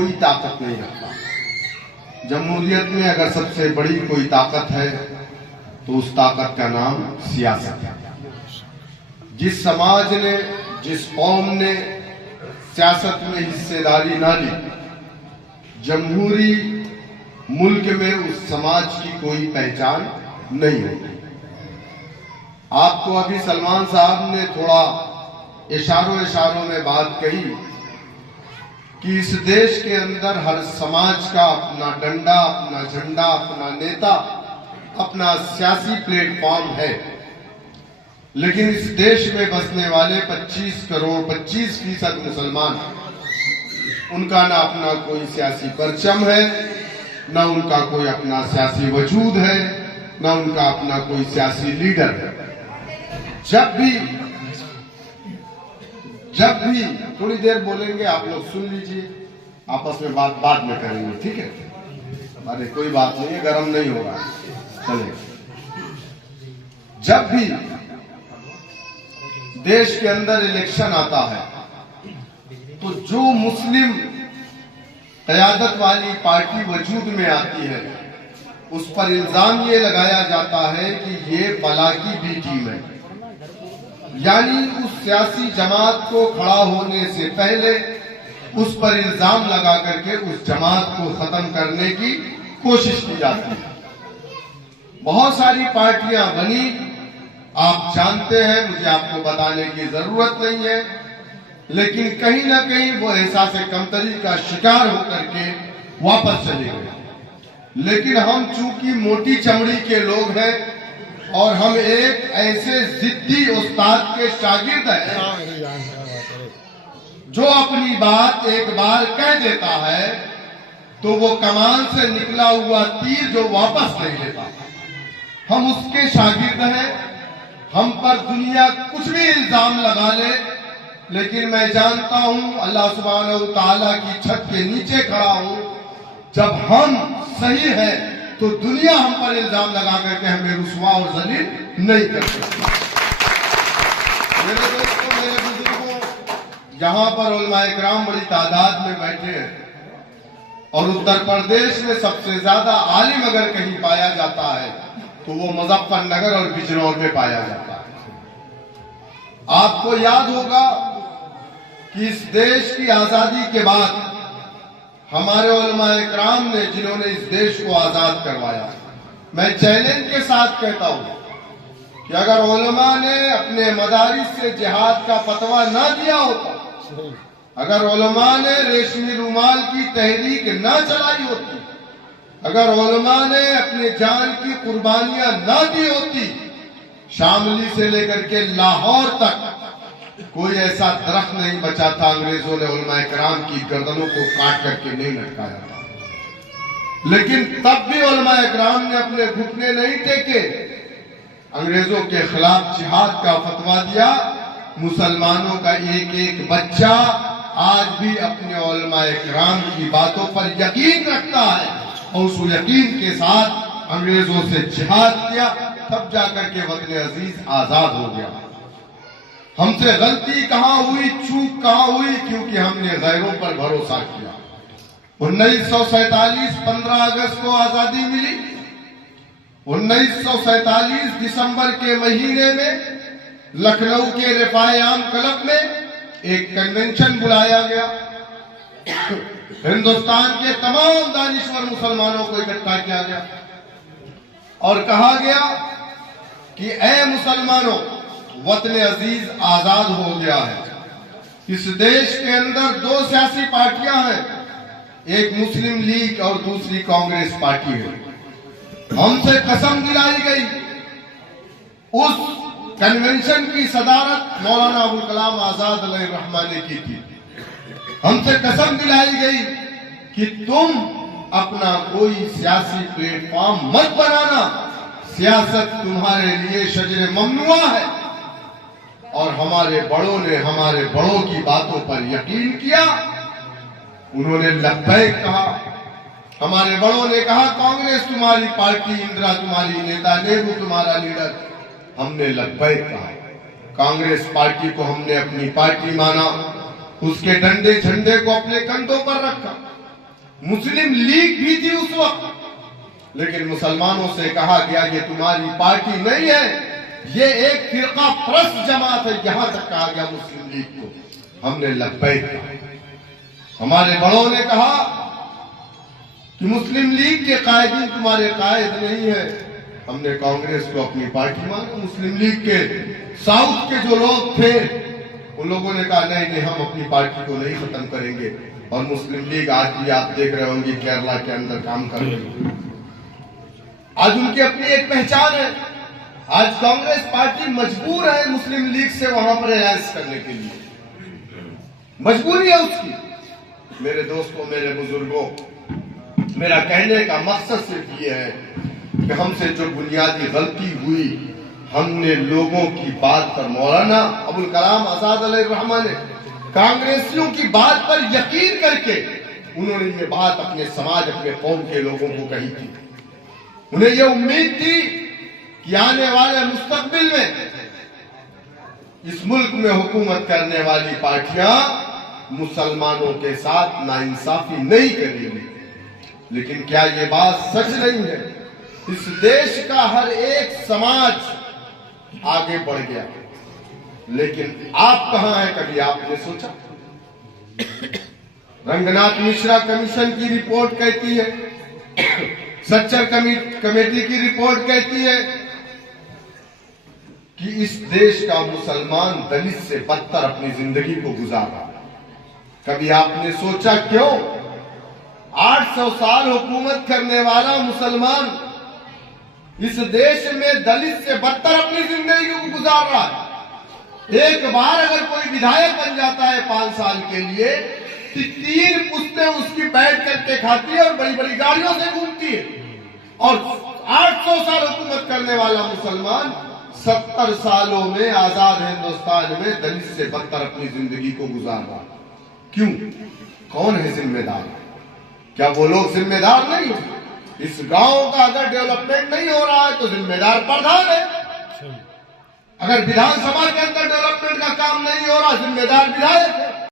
कोई ताकत नहीं रखता। जमहूरियत में अगर सबसे बड़ी कोई ताकत है तो उस ताकत का नाम सियासत है। जिस समाज ने, जिस कौम ने सियासत में हिस्सेदारी ना ली, जमहूरी मुल्क में उस समाज की कोई पहचान नहीं होती। आपको अभी सलमान साहब ने थोड़ा इशारों में बात कही कि इस देश के अंदर हर समाज का अपना डंडा, अपना झंडा, अपना नेता, अपना सियासी प्लेटफॉर्म है। लेकिन इस देश में बसने वाले 25 करोड़ 25% मुसलमान, उनका ना अपना कोई सियासी परचम है, ना उनका कोई अपना सियासी वजूद है, ना उनका अपना कोई सियासी लीडर है। जब भी थोड़ी देर बोलेंगे, आप लोग सुन लीजिए, आपस में बात बाद में करेंगे, ठीक है? अरे कोई बात नहीं है, गरम नहीं होगा, चलेगा। जब भी देश के अंदर इलेक्शन आता है तो जो मुस्लिम क़यादत वाली पार्टी वजूद में आती है, उस पर इल्जाम ये लगाया जाता है कि ये बला की बी टीम है। यानी उस सियासी जमात को खड़ा होने से पहले उस पर इल्जाम लगा करके उस जमात को खत्म करने की कोशिश की जाती है। बहुत सारी पार्टियां बनी, आप जानते हैं, मुझे आपको बताने की जरूरत नहीं है, लेकिन कहीं ना कहीं वो एहसास कमतरी का शिकार होकर के वापस चले गए। लेकिन हम चूंकि मोटी चमड़ी के लोग हैं और हम एक ऐसे जिद्दी उस्ताद के शागिर्द हैं जो अपनी बात एक बार कह देता है तो वो कमान से निकला हुआ तीर जो वापस नहीं लेता, हम उसके शागिर्द हैं। हम पर दुनिया कुछ भी इल्जाम लगा ले, लेकिन मैं जानता हूं, अल्लाह सुब्हानहू व तआला की छत के नीचे खड़ा हूं, जब हम सही है तो दुनिया हम पर इल्जाम लगा करके हमें रुसवा और जलील नहीं कर सकती। मेरे दोस्तों, मेरे बुजुर्गों, यहाँ पर उलमा इकराम बड़ी तादाद में बैठे हैं और उत्तर प्रदेश में सबसे ज्यादा आलिम अगर कहीं पाया जाता है तो वो मुजफ्फरनगर और बिजनौर में पाया जाता है। आपको याद होगा कि इस देश की आजादी के बाद हमारे उलमा इकराम ने, जिन्होंने इस देश को आजाद करवाया, मैं चैलेंज के साथ कहता हूं कि अगर उलमा ने अपने मदारिस से जिहाद का फतवा ना दिया होता, अगर उलमा ने रेशमी रुमाल की तहरीक ना चलाई होती, अगर उलमा ने अपनी जान की कुर्बानियां ना दी होती, शामली से लेकर के लाहौर तक कोई ऐसा दरख्त नहीं बचा था अंग्रेजों ने उलमा इकराम की गर्दनों को काट करके नहीं लटकाया था। लेकिन तब भी उलमा इकराम ने अपने घुटने नहीं टेके, अंग्रेजों के खिलाफ जिहाद का फतवा दिया। मुसलमानों का एक एक बच्चा आज भी अपने उलमा इकराम की बातों पर यकीन रखता है और उस यकीन के साथ अंग्रेजों से जिहाद किया, तब जाकर के वतन अजीज आजाद हो गया। हमसे गलती कहां हुई, चूक कहां हुई? क्योंकि हमने गैरों पर भरोसा किया। 1947 15 अगस्त को आजादी मिली। 1947 दिसंबर के महीने में लखनऊ के रिफाए आम क्लब में एक कन्वेंशन बुलाया गया। हिंदुस्तान के तमाम दानिश्वर मुसलमानों को इकट्ठा किया गया और कहा गया कि ऐ मुसलमानों, वतन अजीज आजाद हो गया है। इस देश के अंदर दो सियासी पार्टियां हैं, एक मुस्लिम लीग और दूसरी कांग्रेस पार्टी है। हमसे कसम दिलाई गई, उस कन्वेंशन की सदारत मौलाना अबुल कलाम आजाद अलैहिर्रहमान ने की थी। हमसे कसम दिलाई गई कि तुम अपना कोई सियासी प्लेटफॉर्म मत बनाना, सियासत तुम्हारे लिए शजरे ममनुआ है। और हमारे बड़ों ने हमारे बड़ों की बातों पर यकीन किया, उन्होंने लब्बैक कहा। हमारे बड़ों ने कहा कांग्रेस तुम्हारी पार्टी, इंदिरा तुम्हारी नेता, नेहरू तुम्हारा लीडर। हमने लब्बैक कहा। कांग्रेस पार्टी को हमने अपनी पार्टी माना, उसके डंडे झंडे को अपने कंधों पर रखा। मुस्लिम लीग भी थी उस वक्त, लेकिन मुसलमानों से कहा गया ये तुम्हारी पार्टी नहीं है, ये एक फिरका परस्त जमात है। यहां तक कहा गया मुस्लिम लीग को। हमने लब्बैक कहा। हमारे बड़ों ने कहा कि मुस्लिम लीग के कायदीन तुम्हारे कायद नहीं है। हमने कांग्रेस को अपनी पार्टी माना। मुस्लिम लीग के साउथ के जो लोग थे उन लोगों ने कहा नहीं नहीं, हम अपनी पार्टी को नहीं खत्म करेंगे। और मुस्लिम लीग आज भी आप देख रहे होंगे केरला के अंदर काम कर रही है। आज उनकी अपनी एक पहचान है। आज कांग्रेस पार्टी मजबूर है मुस्लिम लीग से वहां पर अलायंस करने के लिए, मजबूरी है उसकी। मेरे दोस्तों, मेरे बुजुर्गों, मेरा कहने का मकसद सिर्फ ये है कि हमसे जो बुनियादी गलती हुई, हमने लोगों की बात पर, मौलाना अबुल कलाम आजाद अलैहिर्रहमा ने कांग्रेसियों की बात पर यकीन करके उन्होंने ये बात अपने समाज, अपने कौम के लोगों को कही थी। उन्हें यह उम्मीद थी कि आने वाले मुस्तकबिल में इस मुल्क में हुकूमत करने वाली पार्टियां मुसलमानों के साथ नाइंसाफी नहीं करेंगी। लेकिन क्या ये बात सच नहीं है? इस देश का हर एक समाज आगे बढ़ गया, लेकिन आप कहां हैं? कभी आपने सोचा? रंगनाथ मिश्रा कमीशन की रिपोर्ट कहती है, सच्चर कमेटी की रिपोर्ट कहती है कि इस देश का मुसलमान दलित से बदतर अपनी जिंदगी को गुजारा। कभी आपने सोचा क्यों? 800 साल हुकूमत करने वाला मुसलमान इस देश में दलित से बदतर अपनी जिंदगी को गुजार रहा है। एक बार अगर कोई विधायक बन जाता है 5 साल के लिए, 3 पुश्तें उसकी बैठ करके खाती है और बड़ी बड़ी गाड़ियों से घूमती है। और 800 साल हुकूमत करने वाला मुसलमान 70 सालों में आजाद हिंदुस्तान में दलित से बदतर अपनी जिंदगी को गुजार रहा है। क्यों? कौन है जिम्मेदार? क्या वो लोग जिम्मेदार नहीं है? इस गांव का अगर डेवलपमेंट नहीं हो रहा है तो जिम्मेदार प्रधान है। अगर विधानसभा के अंदर डेवलपमेंट का काम नहीं हो रहा, जिम्मेदार विधायक है।